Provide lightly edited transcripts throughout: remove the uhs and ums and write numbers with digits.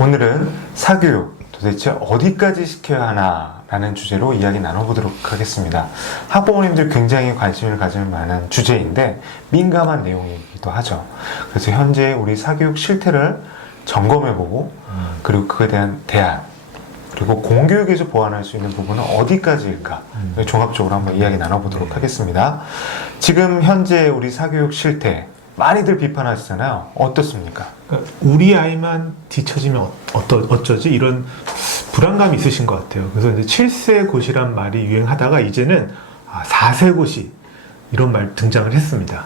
오늘은 사교육 도대체 어디까지 시켜야 하나 라는 주제로 이야기 나눠보도록 하겠습니다. 학부모님들 굉장히 관심을 가질 만한 주제인데 민감한 내용이기도 하죠. 그래서 현재 우리 사교육 실태를 점검해보고 그리고 그에 대한 대안 그리고 공교육에서 보완할 수 있는 부분은 어디까지일까 종합적으로 한번 이야기 나눠보도록 하겠습니다. 지금 현재 우리 사교육 실태 많이들 비판하시잖아요. 어떻습니까? 우리 아이만 뒤처지면 어쩌지? 이런 불안감이 있으신 것 같아요. 그래서 이제 7세 고시란 말이 유행하다가 이제는 4세 고시 이런 말 등장을 했습니다.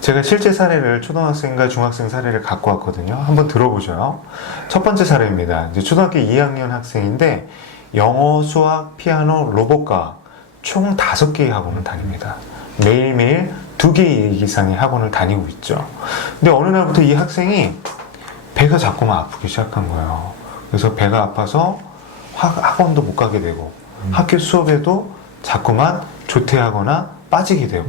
제가 실제 사례를 초등학생과 중학생 사례를 갖고 왔거든요. 한번 들어보죠. 첫 번째 사례입니다. 이제 초등학교 2학년 학생인데 영어, 수학, 피아노, 로봇과학 총 5개의 학원을 다닙니다. 매일매일 2개 이상의 학원을 다니고 있죠. 근데 어느 날부터 이 학생이 배가 자꾸만 아프기 시작한 거예요. 그래서 배가 아파서 학원도 못 가게 되고 학교 수업에도 자꾸만 조퇴하거나 빠지게 되고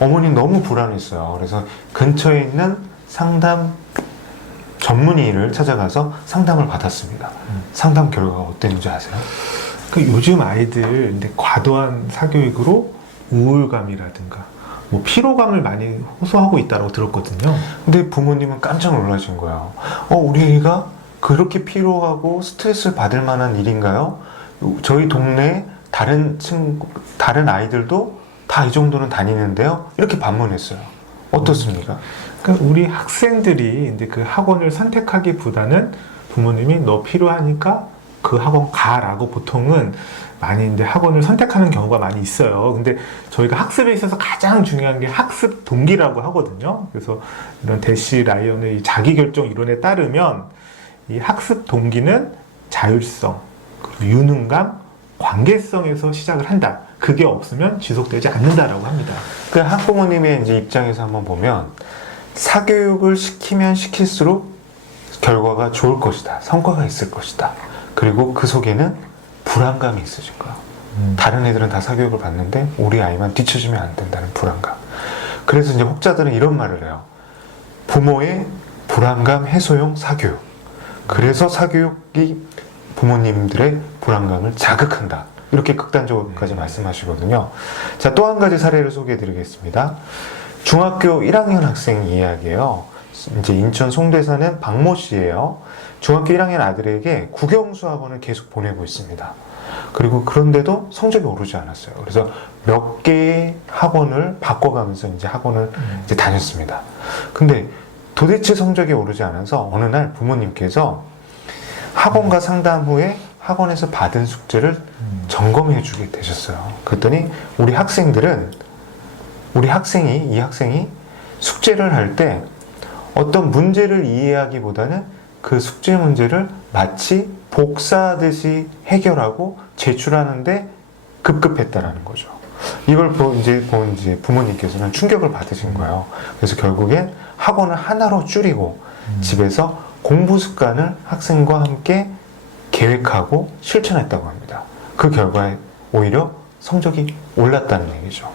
어머니 너무 불안했어요. 그래서 근처에 있는 상담 전문의를 찾아가서 상담을 받았습니다. 상담 결과가 어땠는지 아세요? 요즘 아이들 근데 과도한 사교육으로 우울감이라든가 뭐 피로감을 많이 호소하고 있다고 들었거든요. 근데 부모님은 깜짝 놀라신 거예요. 우리 애가 그렇게 피로하고 스트레스를 받을 만한 일인가요? 저희 동네 다른 아이들도 다 이 정도는 다니는데요. 이렇게 반문했어요. 어떻습니까? 그러니까 우리 학생들이 이제 그 학원을 선택하기보다는 부모님이 너 필요하니까 그 학원 가라고 보통은 많이 이제 학원을 선택하는 경우가 많이 있어요. 근데 저희가 학습에 있어서 가장 중요한 게 학습 동기라고 하거든요. 그래서 이런 대시 라이언의 자기결정 이론에 따르면 이 학습 동기는 자율성, 그리고 유능감, 관계성에서 시작을 한다. 그게 없으면 지속되지 않는다라고 합니다. 그 학부모님의 이제 입장에서 한번 보면 사교육을 시키면 시킬수록 결과가 좋을 것이다. 성과가 있을 것이다. 그리고 그 속에는 불안감이 있으실 거예요. 다른 애들은 다 사교육을 받는데 우리 아이만 뒤처지면 안 된다는 불안감. 그래서 이제 혹자들은 이런 말을 해요. 부모의 불안감 해소용 사교육. 그래서 사교육이 부모님들의 불안감을 자극한다. 이렇게 극단적으로까지 말씀하시거든요. 자, 또 한 가지 사례를 소개해 드리겠습니다. 중학교 1학년 학생 이야기예요. 이제 인천 송도사는 박모 씨예요. 중학교 1학년 아들에게 국영수 학원을 계속 보내고 있습니다. 그리고 그런데도 성적이 오르지 않았어요. 그래서 몇 개의 학원을 바꿔가면서 이제 학원을 이제 다녔습니다. 근데 도대체 성적이 오르지 않아서 어느 날 부모님께서 학원과 상담 후에 학원에서 받은 숙제를 점검해 주게 되셨어요. 그랬더니 이 학생이 숙제를 할 때 어떤 문제를 이해하기보다는 그 숙제 문제를 마치 복사하듯이 해결하고 제출하는데 급급했다라는 거죠. 이걸 본 부모님께서는 충격을 받으신 거예요. 그래서 결국엔 학원을 하나로 줄이고 집에서 공부 습관을 학생과 함께 계획하고 실천했다고 합니다. 그 결과에 오히려 성적이 올랐다는 얘기죠.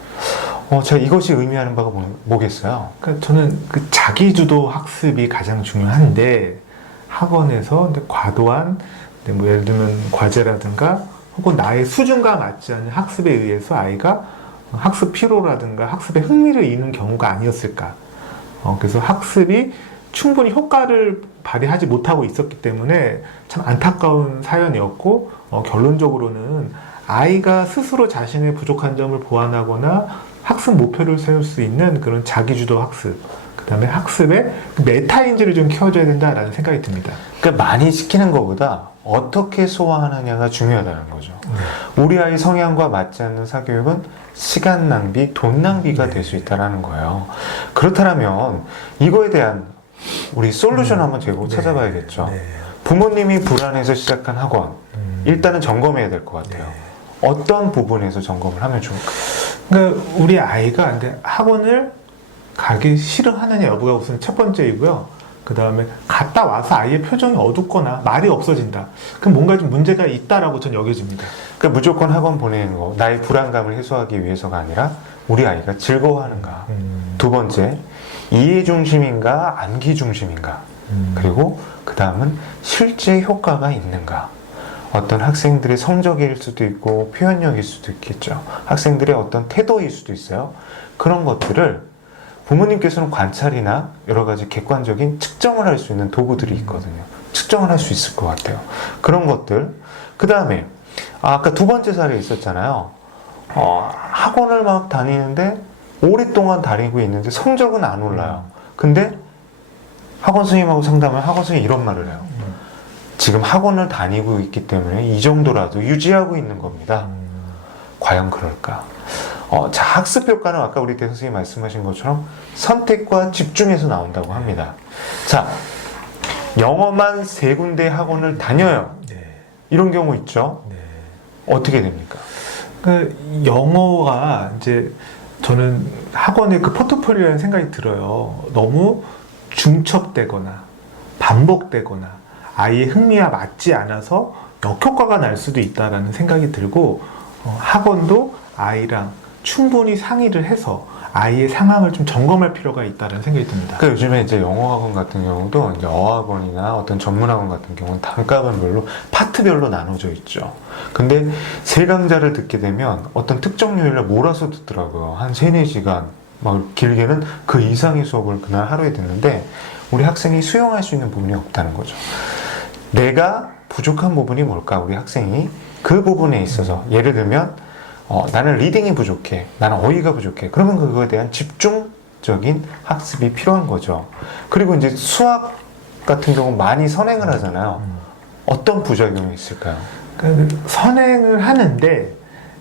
자, 이것이 의미하는 바가 뭐겠어요? 그러니까 저는 그 자기주도 학습이 가장 중요한데 학원에서 과도한 뭐 예를 들면 과제라든가 혹은 나의 수준과 맞지 않는 학습에 의해서 아이가 학습 피로라든가 학습에 흥미를 잃는 경우가 아니었을까. 그래서 학습이 충분히 효과를 발휘하지 못하고 있었기 때문에 참 안타까운 사연이었고 결론적으로는 아이가 스스로 자신의 부족한 점을 보완하거나 학습 목표를 세울 수 있는 그런 자기주도 학습, 그 다음에 학습의 메타인지를 좀 키워줘야 된다라는 생각이 듭니다. 그러니까 많이 시키는 것보다 어떻게 소화하느냐가 중요하다는 거죠. 우리 아이 성향과 맞지 않는 사교육은 시간 낭비, 돈 낭비가 될 수 있다는 거예요. 그렇다면 이거에 대한 우리 솔루션 한번 찾아봐야겠죠. 부모님이 불안해서 시작한 학원 일단은 점검해야 될 것 같아요. 어떤 부분에서 점검을 하면 좋을까요? 그러니까 우리 아이가 근데 학원을 가기 싫어하느냐 여부가 우선 첫 번째이고요. 그 다음에 갔다 와서 아이의 표정이 어둡거나 말이 없어진다. 그럼 뭔가 좀 문제가 있다라고 전 여겨집니다. 그러니까 무조건 학원 보내는 거, 나의 불안감을 해소하기 위해서가 아니라 우리 아이가 즐거워하는가. 두 번째, 이해 중심인가 암기 중심인가. 그리고 그 다음은 실제 효과가 있는가. 어떤 학생들의 성적일 수도 있고 표현력일 수도 있겠죠. 학생들의 어떤 태도일 수도 있어요. 그런 것들을 부모님께서는 관찰이나 여러 가지 객관적인 측정을 할 수 있는 도구들이 있거든요. 측정을 할 수 있을 것 같아요. 그런 것들. 그 다음에 아까 두 번째 사례 있었잖아요. 학원을 막 다니는데 오랫동안 다니고 있는데 성적은 안 올라요. 근데 학원 선생님하고 상담을 학원 선생님이 이런 말을 해요. 지금 학원을 다니고 있기 때문에 이 정도라도 유지하고 있는 겁니다. 과연 그럴까? 자, 학습 효과는 아까 우리 대 선생님이 말씀하신 것처럼 선택과 집중에서 나온다고 합니다. 자, 영어만 3군데 학원을 다녀요. 이런 경우 있죠? 어떻게 됩니까? 그 영어가 이제 저는 학원의 그 포트폴리오라는 생각이 들어요. 너무 중첩되거나 반복되거나 아이의 흥미와 맞지 않아서 역효과가 날 수도 있다라는 생각이 들고 학원도 아이랑 충분히 상의를 해서 아이의 상황을 좀 점검할 필요가 있다는 생각이 듭니다. 그 요즘에 이제 영어학원 같은 경우도 이제 어학원이나 어떤 전문학원 같은 경우는 단과는 별로 파트별로 나눠져 있죠. 근데 세 강좌를 듣게 되면 어떤 특정 요일날 몰아서 듣더라고요. 한 3-4시간, 막 길게는 그 이상의 수업을 그날 하루에 듣는데 우리 학생이 수용할 수 있는 부분이 없다는 거죠. 내가 부족한 부분이 뭘까? 우리 학생이 그 부분에 있어서 예를 들면 나는 리딩이 부족해. 나는 어휘가 부족해. 그러면 그거에 대한 집중적인 학습이 필요한 거죠. 그리고 이제 수학 같은 경우 많이 선행을 하잖아요. 어떤 부작용이 있을까요? 그러니까 선행을 하는데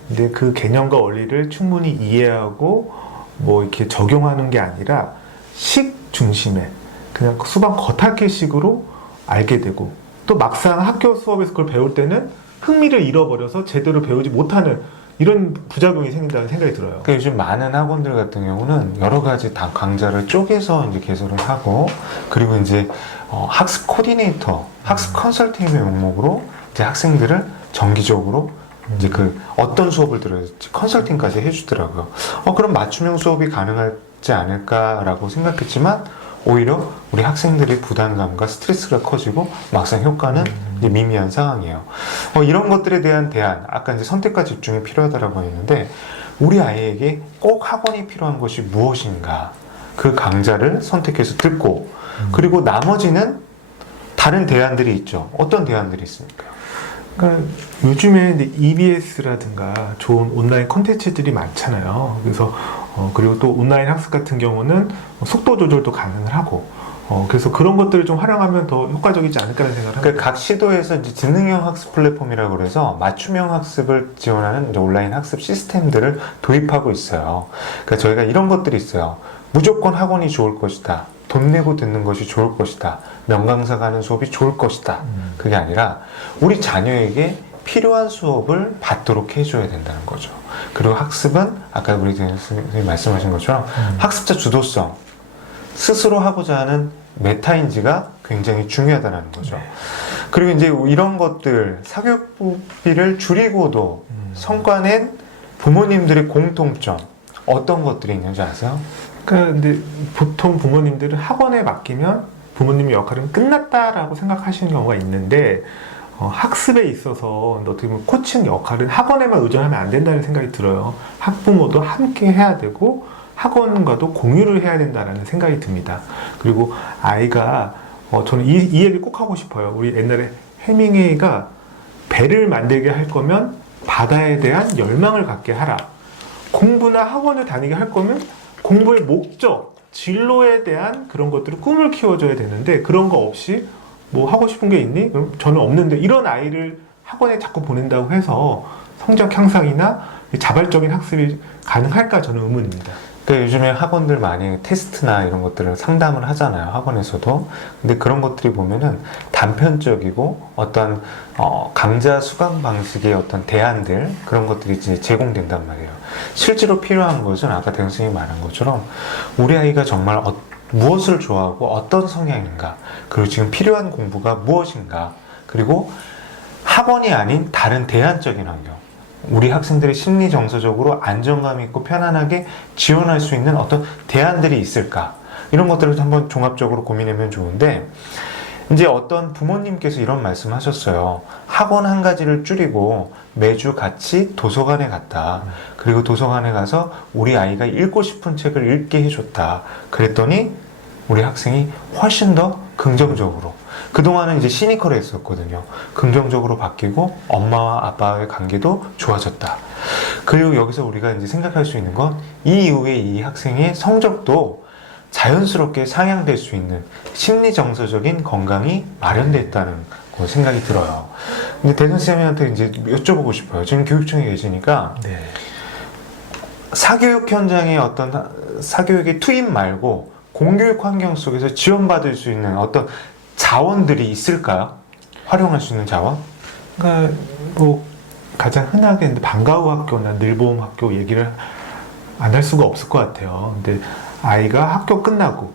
근데 그 개념과 원리를 충분히 이해하고 뭐 이렇게 적용하는 게 아니라 식 중심에 그냥 수반 겉핥기식으로 알게 되고 또 막상 학교 수업에서 그걸 배울 때는 흥미를 잃어버려서 제대로 배우지 못하는 이런 부작용이 생긴다는 생각이 들어요. 그러니까 요즘 많은 학원들 같은 경우는 여러 가지 강좌를 쪼개서 이제 개설을 하고 그리고 이제 학습 코디네이터, 학습 컨설팅의 명목으로 이제 학생들을 정기적으로 이제 그 어떤 수업을 들어야 될지 컨설팅까지 해주더라고요. 그럼 맞춤형 수업이 가능하지 않을까라고 생각했지만 오히려 우리 학생들의 부담감과 스트레스가 커지고 막상 효과는 이제 미미한 상황이에요. 이런 것들에 대한 대안, 아까 이제 선택과 집중이 필요하다라고 했는데 우리 아이에게 꼭 학원이 필요한 것이 무엇인가? 그 강좌를 선택해서 듣고 그리고 나머지는 다른 대안들이 있죠. 어떤 대안들이 있습니까? 그러니까 요즘에 EBS라든가 좋은 온라인 콘텐츠들이 많잖아요. 그래서 그리고 또 온라인 학습 같은 경우는 속도 조절도 가능을 하고 그래서 그런 것들을 좀 활용하면 더 효과적이지 않을까라는 생각을 합니다. 그러니까 각 시도에서 이제 지능형 학습 플랫폼이라고 그래서 맞춤형 학습을 지원하는 이제 온라인 학습 시스템들을 도입하고 있어요. 그러니까 저희가 이런 것들이 있어요. 무조건 학원이 좋을 것이다. 돈 내고 듣는 것이 좋을 것이다. 명강사가 하는 수업이 좋을 것이다. 그게 아니라 우리 자녀에게 필요한 수업을 받도록 해줘야 된다는 거죠. 그리고 학습은 아까 우리 선생님이 말씀하신 것처럼 학습자 주도성, 스스로 하고자 하는 메타인지가 굉장히 중요하다는 거죠. 그리고 이제 이런 것들 사교육비를 줄이고도 성과낸 부모님들의 공통점 어떤 것들이 있는지 아세요? 그러니까 근데 보통 부모님들은 학원에 맡기면 부모님의 역할은 끝났다라고 생각하시는 경우가 있는데 학습에 있어서 어떻게 보면 코칭 역할은 학원에만 의존하면 안 된다는 생각이 들어요. 학부모도 함께 해야 되고 학원과도 공유를 해야 된다는 생각이 듭니다. 그리고 아이가 저는 이 얘기를 꼭 하고 싶어요. 우리 옛날에 해밍웨이가 배를 만들게 할 거면 바다에 대한 열망을 갖게 하라. 공부나 학원을 다니게 할 거면 공부의 목적, 진로에 대한 그런 것들을 꿈을 키워줘야 되는데 그런 거 없이 뭐 하고 싶은 게 있니? 그럼 저는 없는데 이런 아이를 학원에 자꾸 보낸다고 해서 성적 향상이나 자발적인 학습이 가능할까 저는 의문입니다. 그러니까 요즘에 학원들 많이 테스트나 이런 것들을 상담을 하잖아요. 학원에서도. 근데 그런 것들이 보면은 단편적이고 어떤 강좌 수강 방식의 어떤 대안들 그런 것들이 이제 제공된단 말이에요. 실제로 필요한 것은 아까 대 선생님이 말한 것처럼 우리 아이가 정말 무엇을 좋아하고 어떤 성향인가 그리고 지금 필요한 공부가 무엇인가 그리고 학원이 아닌 다른 대안적인 환경 우리 학생들이 심리 정서적으로 안정감 있고 편안하게 지원할 수 있는 어떤 대안들이 있을까 이런 것들을 한번 종합적으로 고민하면 좋은데 이제 어떤 부모님께서 이런 말씀 하셨어요. 학원 한 가지를 줄이고 매주 같이 도서관에 갔다. 그리고 도서관에 가서 우리 아이가 읽고 싶은 책을 읽게 해줬다. 그랬더니 우리 학생이 훨씬 더 긍정적으로, 그동안은 이제 시니컬해 했었거든요. 긍정적으로 바뀌고 엄마와 아빠의 관계도 좋아졌다. 그리고 여기서 우리가 이제 생각할 수 있는 건 이 이후에 이 학생의 성적도 자연스럽게 상향될 수 있는 심리 정서적인 건강이 마련됐다는 생각이 들어요. 근데 대선 쌤한테 이제 여쭤보고 싶어요. 지금 교육청에 계시니까 네. 사교육 현장의 어떤 사교육의 투입 말고 공교육 환경 속에서 지원받을 수 있는 어떤 자원들이 있을까요? 활용할 수 있는 자원? 그러니까 뭐 가장 흔하게 방과후 학교나 늘보험 학교 얘기를 안 할 수가 없을 것 같아요. 근데 아이가 학교 끝나고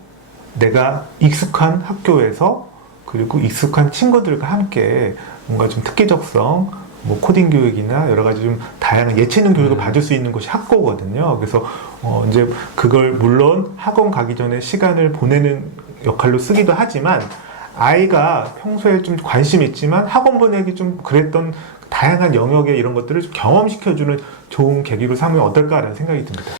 내가 익숙한 학교에서 그리고 익숙한 친구들과 함께 뭔가 좀 특기적성, 뭐 코딩 교육이나 여러 가지 좀 다양한 예체능 교육을 받을 수 있는 곳이 학교거든요. 그래서 이제 그걸 물론 학원 가기 전에 시간을 보내는 역할로 쓰기도 하지만 아이가 평소에 좀 관심 있지만 학원 보내기 좀 그랬던 다양한 영역의 이런 것들을 좀 경험시켜주는 좋은 계기로 삼으면 어떨까라는 생각이 듭니다.